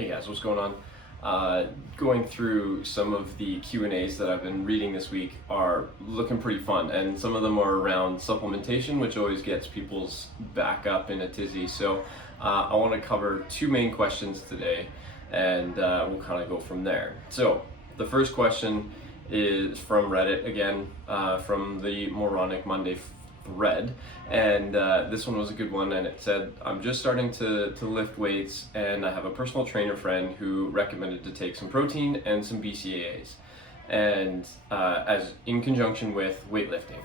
Hey guys, what's going on? Going through some of the Q&As that I've been reading this week are looking pretty fun, and some of them are around supplementation, which always gets people's back up in a tizzy. So I want to cover two main questions today, and we'll kind of go from there. So the first question is from Reddit, again, from the Moronic Monday thread, and this one was a good one, and it said, I'm just starting to lift weights, and I have a personal trainer friend who recommended to take some protein and some BCAAs, and as in conjunction with weightlifting.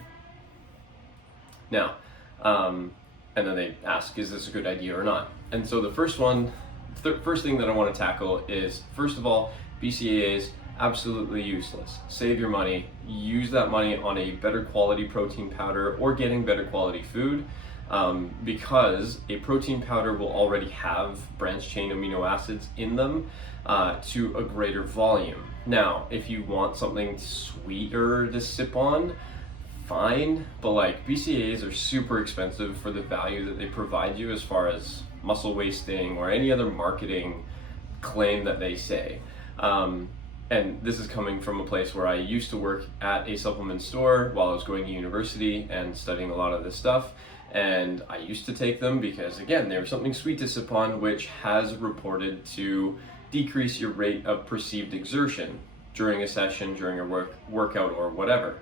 Now, and then they ask, is this a good idea or not? And so the first thing that I want to tackle is, first of all, BCAAs, absolutely useless. Save your money, use that money on a better quality protein powder or getting better quality food, because a protein powder will already have branched chain amino acids in them to a greater volume. Now, if you want something sweeter to sip on, fine, but like BCAAs are super expensive for the value that they provide you as far as muscle wasting or any other marketing claim that they say. And this is coming from a place where I used to work at a supplement store while I was going to university and studying a lot of this stuff. And I used to take them because, again, they were something sweet to sip on, which has reported to decrease your rate of perceived exertion during a session, during a workout, or whatever.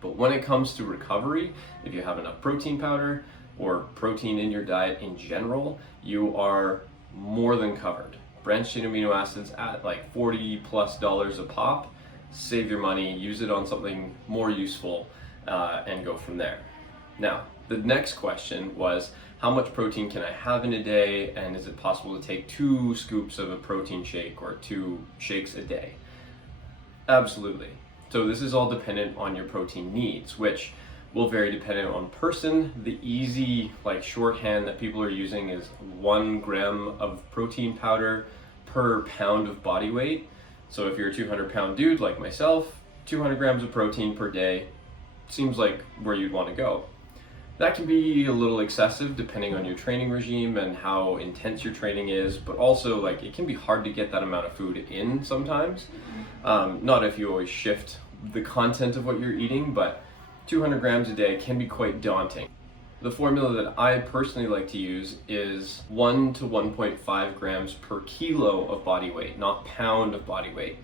But when it comes to recovery, if you have enough protein powder or protein in your diet in general, you are more than covered. Branched chain amino acids at like $40+ a pop. Save your money, use it on something more useful, and go from there. Now, the next question was, how much protein can I have in a day, and is it possible to take 2 scoops of a protein shake or 2 shakes a day? Absolutely. So this is all dependent on your protein needs, which will vary depending on person. The easy shorthand that people are using is 1 gram of protein powder per pound of body weight. So if you're a 200-pound dude like myself, 200 grams of protein per day seems like where you'd want to go. That can be a little excessive depending on your training regime and how intense your training is, but also it can be hard to get that amount of food in sometimes. Not if you always shift the content of what you're eating, but 200 grams a day can be quite daunting. The formula that I personally like to use is 1 to 1.5 grams per kilo of body weight, not pound of body weight.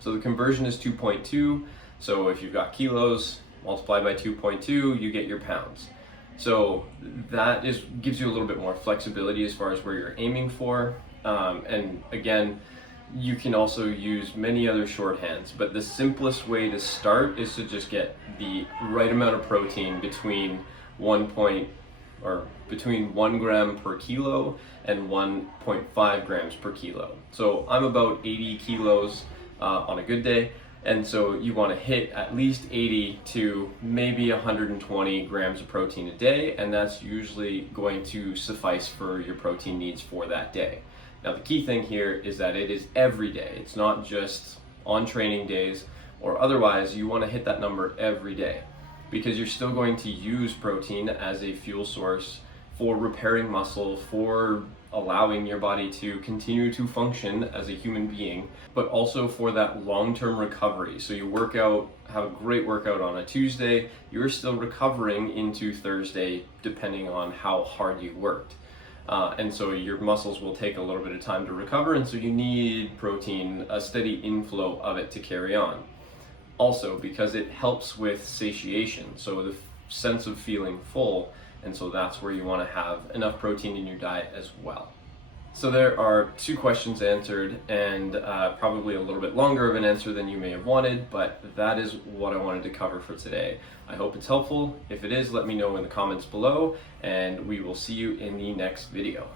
So the conversion is 2.2. So if you've got kilos, multiply by 2.2, you get your pounds. So that gives you a little bit more flexibility as far as where you're aiming for. And again, you can also use many other shorthands, but the simplest way to start is to just get the right amount of protein between 1 gram per kilo and 1.5 grams per kilo. So I'm about 80 kilos on a good day, and so you want to hit at least 80 to maybe 120 grams of protein a day, and that's usually going to suffice for your protein needs for that day. Now, the key thing here is that it is every day. It's not just on training days or otherwise. You want to hit that number every day, because you're still going to use protein as a fuel source for repairing muscle, for allowing your body to continue to function as a human being, but also for that long-term recovery. So you work out, have a great workout on a Tuesday, you're still recovering into Thursday depending on how hard you worked. And so your muscles will take a little bit of time to recover, and so you need protein, a steady inflow of it to carry on. Also, because it helps with satiation, so the sense of feeling full, and so that's where you want to have enough protein in your diet as well. So there are 2 questions answered, and probably a little bit longer of an answer than you may have wanted, but that is what I wanted to cover for today. I hope it's helpful. If it is, let me know in the comments below, and we will see you in the next video.